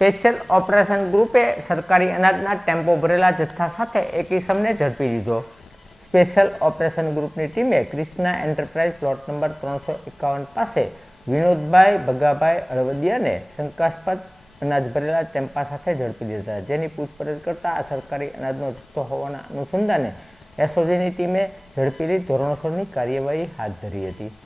Special operation ગ્રુપે સરકારી અનાજના tempo ભરેલા જથ્થા સાથે એક ઈસમને ઝડપી લીધો। સ્પેશિયલ ઓપરેશન ગ્રુપની ટીમે ક્રિષ્ના એન્ટરપ્રાઇઝ પ્લોટ નંબર 351 પાસે વિનોદભાઈ ભગાભાઈ હળવદિયાને શંકાસ્પદ અનાજ ભરેલા ટેમ્પા સાથે ઝડપી લીધા, જેની પૂછપરછ કરતા આ સરકારી અનાજનો જથ્થો હોવાના અનુસંધાને એસઓજીની ટીમે ઝડપી લઈ ધોરણસરની કાર્યવાહી હાથ ધરી હતી।